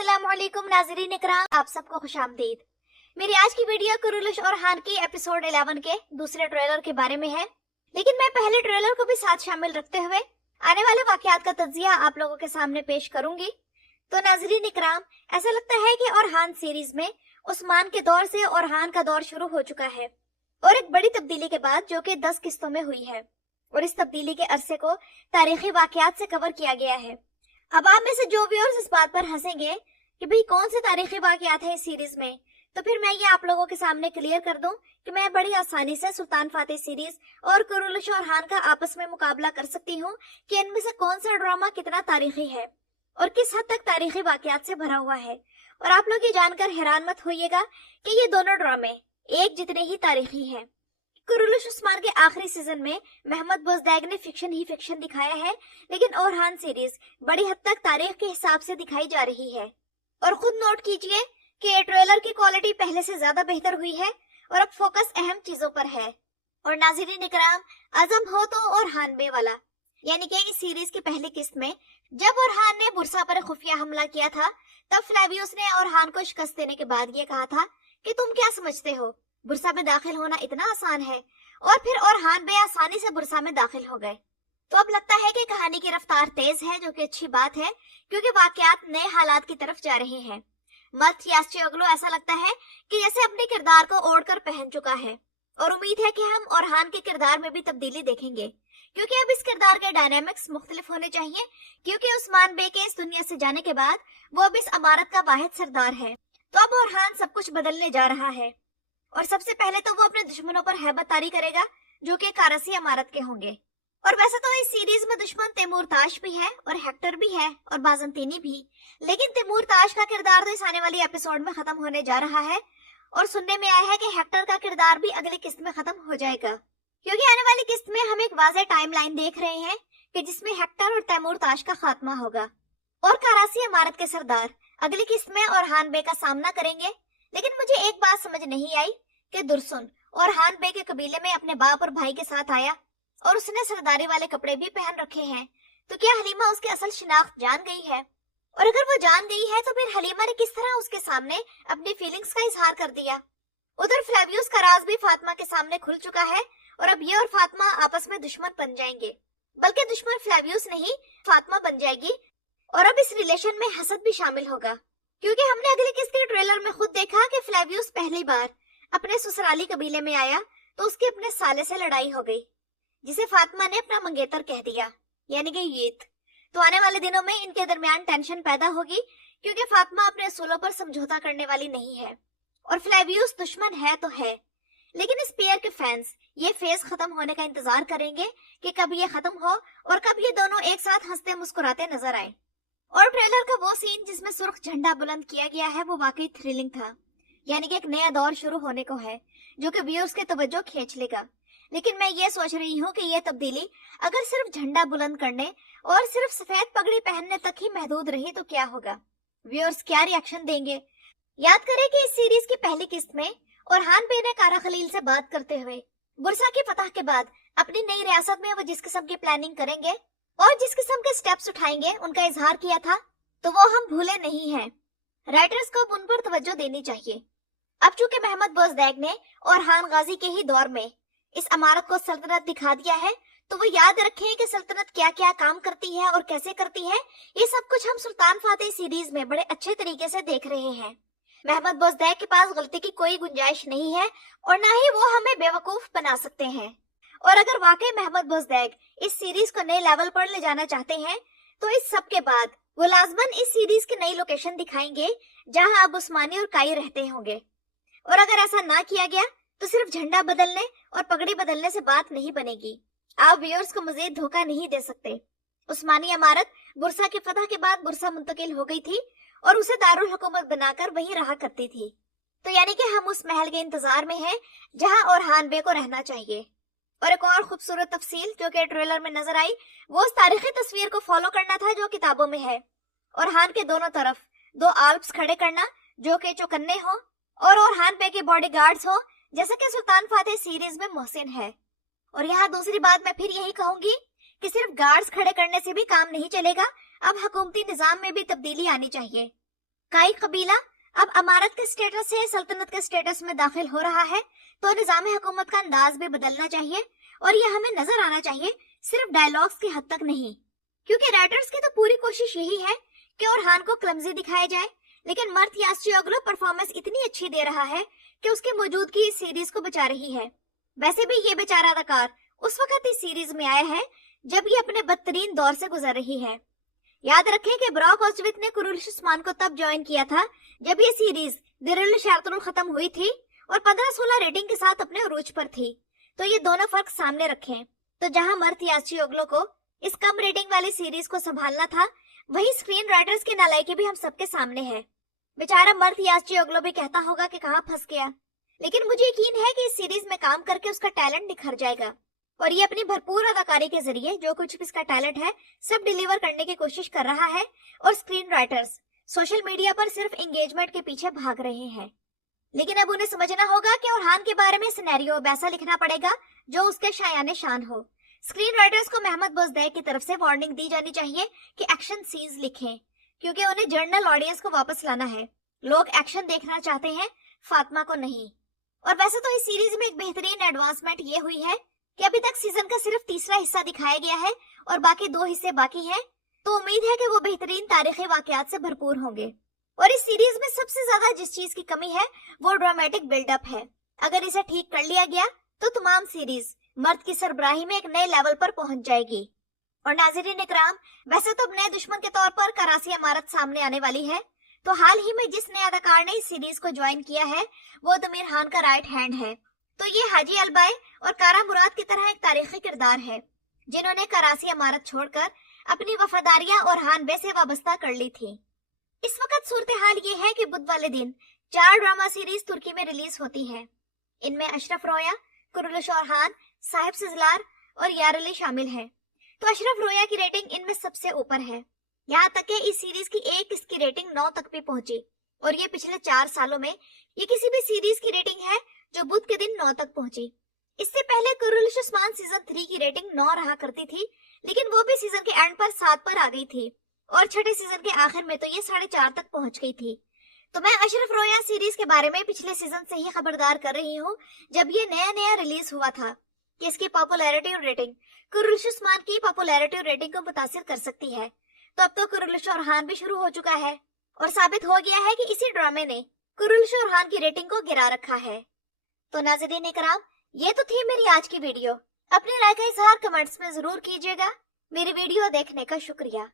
अस्सलामुअलैकुम नाज़रीन इकराम, आप सबको खुशामदीद। मेरी आज की वीडियो कुरुलुश और हान की एपिसोड 11 के दूसरे ट्रेलर के बारे में है, लेकिन मैं पहले ट्रेलर को भी साथ शामिल रखते हुए आने वाले वाकयात का तज्जिया आप लोगों के सामने पेश करूंगी। तो नाज़रीन इकराम, ऐसा लगता है कि और हान सीरीज में उस्मान के दौर से और हान का दौर शुरू हो चुका है और एक बड़ी तब्दीली के बाद जो कि 10 किस्तों में हुई है, और इस तब्दीली के अरसे को तारीखी वाकयात से कवर किया गया है। अब आप में से जो व्यूअर्स इस बात पर हंसेंगे कि भाई कौन से तारीखी वाकयात हैं इस सीरीज में, तो फिर मैं ये आप लोगों के सामने क्लियर कर दूं कि मैं बड़ी आसानी से सुल्तान फातेह सीरीज और कुरुलुश और हान का आपस में मुकाबला कर सकती हूँ कि इनमें से कौन सा ड्रामा कितना तारीखी है और किस हद तक तारीखी वाकयात से भरा हुआ है। और आप लोग ये जानकर हैरान मत होइएगा कि ये दोनों ड्रामे एक जितने ही तारीखी हैं। कुरुलुश उस्मान के आखिरी सीजन में मोहम्मद बोजदैग ने फिक्शन ही फिक्शन दिखाया है, लेकिन और हान सीरीज बड़ी हद तक तारीख के हिसाब से दिखाई जा रही है। और खुद नोट कीजिए कि ट्रेलर की क्वालिटी पहले से ज्यादा बेहतर हुई है और अब फोकस अहम चीजों पर है। और नाज़रीन इकराम, अज़म हो तो और हान बे वाला, यानी कि इस सीरीज की पहली किस्त में जब और हान ने बुरसा पर खुफिया हमला किया था, तब फ्लेवियस ने और हान को शिकस्त देने के बाद ये कहा था कि तुम क्या समझते हो, बुरसा में दाखिल होना इतना आसान है। और फिर और हान बे आसानी से बुरसा में दाखिल हो गए। तो अब लगता है कि कहानी की रफ्तार तेज है, जो कि अच्छी बात है क्योंकि वाकयात नए हालात की तरफ जा रहे हैं। मर्द यास्टियोग्लू ऐसा लगता है कि जैसे अपने किरदार को ओढ़कर पहन चुका है, और उम्मीद है कि हम और हान के किरदार में भी तब्दीली देखेंगे, क्योंकि अब इस किरदार के डायनामिक्स मुख्तलिफ होने चाहिए, क्योंकि उस्मान बे के इस दुनिया से जाने के बाद वो अब इस अमारत का वाहिद सरदार है। तो अब और हान सब कुछ बदलने जा रहा है, और सबसे पहले तो वो अपने दुश्मनों पर हैबत तारी करेगा जो कि कारसी अमारत के होंगे। और वैसे तो इस सीरीज में दुश्मन तैमूर ताश भी है और हेक्टर भी है और बाज़ंतीनी भी, लेकिन तैमूर ताश का किरदार तो इस आने वाली एपिसोड में खत्म होने जा रहा है, और सुनने में आया है कि हेक्टर का किरदार भी अगली किस्त में खत्म हो जाएगा, क्योंकि आने वाली किस्त में हम एक वाज़ेह टाइमलाइन देख रहे हैं कि जिसमें हेक्टर और तैमूर ताश का खात्मा होगा और कारासी अमारत के सरदार अगली किस्त में और हान बे का सामना करेंगे। लेकिन मुझे एक बात समझ नहीं आई कि दुर्सुन और हान बे के कबीले में अपने बाप और भाई के साथ आया और उसने सरदारी वाले कपड़े भी पहन रखे हैं, तो क्या हलीमा उसकी असल शिनाख्त जान गई है? और अगर वो जान गई है तो फिर हलीमा ने किस तरह उसके सामने अपनी फीलिंग्स का इजहार कर दिया? उधर फ्लेवियस का राज भी फातिमा के सामने खुल चुका है, और अब ये और फातिमा आपस में दुश्मन बन जाएंगे, बल्कि दुश्मन फ्लेवियस नहीं फातिमा बन जाएगी। और अब इस रिलेशन में हसद भी शामिल होगा, क्योंकि हमने अगली किस्त के ट्रेलर में खुद देखा कि फ्लेवियस पहली बार अपने ससुराली कबीले में आया तो उसके अपने साले से लड़ाई हो गई, जिसे फातिमा ने अपना मंगेतर कह दिया, यानी कि यीत। तो आने वाले दिनों में इनके दरमियान टेंशन पैदा होगी, क्योंकि फातिमा अपने असूलों पर समझौता करने वाली नहीं है और फ्लेवियस दुश्मन है तो है। लेकिन इस पेयर के फैंस ये फेज खत्म होने का इंतजार करेंगे कि कब ये खत्म हो और कब ये दोनों एक साथ हंसते मुस्कुराते नजर आए। और ट्रेलर का वो सीन जिसमें सुर्ख झंडा बुलंद किया गया है वो वाकई थ्रिलिंग था, यानी कि एक नया दौर शुरू होने को है जो कि व्यूअर्स की तवज्जो खींच लेगा। लेकिन मैं ये सोच रही हूँ कि ये तब्दीली अगर सिर्फ झंडा बुलंद करने और सिर्फ सफेद पगड़ी पहनने तक ही महदूद रही तो क्या होगा, व्यूअर्स क्या रिएक्शन देंगे? याद करें कि इस सीरीज की पहली किस्त में और हान बे ने कारा खलील से बात करते हुए बुरसा की फतह के बाद अपनी नई रियासत में वो जिस किस्म की प्लानिंग करेंगे और जिस किस्म के स्टेप्स उठाएंगे उनका इजहार किया था, तो वो हम भूले नहीं हैं। राइटर्स को उन पर तवज्जो देनी चाहिए। अब चूंकि मोहम्मद बोजदैग ने और हान गाजी के ही दौर में इस अमारत को सल्तनत दिखा दिया है, तो वो याद रखें कि सल्तनत क्या क्या काम करती है और कैसे करती है। ये सब कुछ हम सुल्तान फातेह सीरीज में बड़े अच्छे तरीके से देख रहे हैं। मोहम्मद बोजदैग के पास गलती की कोई गुंजाइश नहीं है और ना ही वो हमें बेवकूफ बना सकते हैं। और अगर वाकई मोहम्मद बोजदैग इस सीरीज को नए लेवल पर ले जाना चाहते हैं, तो इस सब के बाद वो लाजमन इस सीरीज की नई लोकेशन दिखाएंगे जहां अब उस्मानी और काई रहते होंगे। और अगर ऐसा ना किया गया तो सिर्फ झंडा बदलने और पगड़ी बदलने से बात नहीं बनेगी। आप व्यूअर्स को मजीद धोखा नहीं दे सकते। उस्मानी अमारत बुरसा की फतह के बाद बुरसा मुंतकिल हो गई थी और उसे दारुल हुकूमत बनाकर वहीं रहा करती थी। तो यानी कि हम उस महल के इंतजार में हैं जहां और हान बे को रहना चाहिए। और एक और खूबसूरत तफसील जो कि ट्रेलर में नजर आई, वो उस तारीखी तस्वीर को फॉलो करना था जो किताबों में है, और हान के दोनों तरफ 2 आल्प्स खड़े करना जो कि चौकन्ने हो और हान बे के बॉडीगार्ड्स हो, जैसा कि सुल्तान फातेह सीरीज में मोहसिन है। और यहाँ दूसरी बात मैं फिर यही कहूंगी कि सिर्फ गार्ड्स खड़े करने से भी काम नहीं चलेगा, अब हुकूमती निजाम में भी तब्दीली आनी चाहिए। काई कबीला अब अमारत के स्टेटस से सल्तनत के स्टेटस में दाखिल हो रहा है, तो निजाम हुकूमत का अंदाज भी बदलना चाहिए और ये हमें नजर आना चाहिए, सिर्फ डायलॉग्स की हद तक नहीं। क्योंकि राइटर्स की तो पूरी कोशिश यही है कि ओरहान को क्लमजी दिखाया जाए, लेकिन मर्थ यास्टियोग्लू परफॉर्मेंस इतनी अच्छी दे रहा है कि उसकी मौजूदगी इस सीरीज को बचा रही है। वैसे भी ये बेचारा अदाकार उस वक्त इस सीरीज में आया है जब ये अपने बदतरीन दौर से गुजर रही है। याद रखें कि ब्रॉक ऑस्टविथ ने कुरुलिश उस्मान को तब ज्वाइन किया था जब ये सीरीज दिरुल शार्तुल खत्म हुई थी और 15-16 रेटिंग के साथ अपने उरूज पर थी। तो ये दोनों फर्क सामने रखें। तो जहां मर्थ यास्टियोग्लू को इस कम रेटिंग वाली सीरीज को संभालना था, वही स्क्रीन राइटर्स की नालायकी भी हम सबके सामने है। बेचारा मर्थ यास्टियोग्लू भी कहता होगा कि कहाँ फंस गया, लेकिन मुझे यकीन है कि इस सीरीज में काम करके उसका टैलेंट निखर जाएगा और ये अपनी भरपूर अदाकारी के जरिए जो कुछ भी इसका टैलेंट है सब डिलीवर करने की कोशिश कर रहा है। और स्क्रीन राइटर्स सोशल मीडिया पर सिर्फ एंगेजमेंट के पीछे भाग रहे हैं, लेकिन अब उन्हें समझना होगा कि ओरहान के बारे में सिनेरियो वैसा लिखना पड़ेगा जो उसके शायाने शान हो। स्क्रीन राइटर्स को मोहम्मद बोजदाई की तरफ से वार्निंग दी जानी चाहिए कि एक्शन सीन्स लिखें, क्योंकि उन्हें जनरल ऑडियंस को वापस लाना है। लोग एक्शन देखना चाहते हैं, फातिमा को नहीं। और वैसे तो इस सीरीज में एक बेहतरीन एडवांसमेंट ये हुई है कि अभी तक सीजन का सिर्फ तीसरा हिस्सा दिखाया गया है और बाकी 2 हिस्से बाकी हैं, तो उम्मीद है कि वो बेहतरीन तारीखी वाकयात से भरपूर होंगे। और इस सीरीज में सबसे ज्यादा जिस चीज की कमी है वो ड्रामेटिक बिल्डअप है। अगर इसे ठीक कर लिया गया तो तमाम सीरीज मर्द की सरबराही में एक नए लेवल पर पहुंच जाएगी। और नाज़रीन इकराम, वैसे तो अब नए दुश्मन के तौर पर कराची अमारत सामने आने वाली है, तो हाल ही में जिस नए अदाकार ने इस सीरीज को ज्वाइन किया है वो दमीर खान का राइट हैंड है। तो ये हाजी अलबाई और कारा मुराद की तरह एक तारीखी किरदार है जिन्होंने कराची अमारत छोड़कर अपनी वफादारियां ओरहान बे से वाबस्ता कर ली थी। इस वक्त सूरत हाल ये है कि बुध वाले दिन 4 ड्रामा सीरीज तुर्की में रिलीज होती है। इनमें अशरफ रोया, कुरुलिश ओरहान, साहिब सिजलार और यार अली शामिल हैं। तो अशरफ रोया की रेटिंग इनमें सबसे ऊपर है। यहाँ तक कि इस सीरीज की एक किस्त की रेटिंग 9 तक भी पहुंची और ये पिछले 4 सालों में ये किसी भी सीरीज की रेटिंग है जो बुध के दिन 9 तक पहुंची। इससे पहले कुरुलिश उस्मान सीजन 3 की रेटिंग 9 रहा करती थी, लेकिन वो भी सीजन के एंड पर 7 पर आ गई थी और छठे सीजन के आखिर में तो ये 4.5 तक पहुंच गई थी। तो मैं अशरफ रोया सीरीज के बारे में पिछले सीजन से ही खबरदार कर रही हूँ, जब ये नया रिलीज हुआ था, कि इसकी पॉपुलैरिटी और रेटिंग कुरुलिश उस्मान की पॉपुलैरिटी और रेटिंग को मुतासिर कर सकती है। तो अब तो कुरुलिश ओरहान भी शुरू हो चुका है और साबित हो गया है कि इसी ड्रामे ने कुरुलिश ओरहान की रेटिंग को गिरा रखा है। तो नाज़रीन इकराम, ये तो थी मेरी आज की वीडियो। अपनी राय का इजहार कमेंट्स में जरूर कीजिएगा। मेरी वीडियो देखने का शुक्रिया।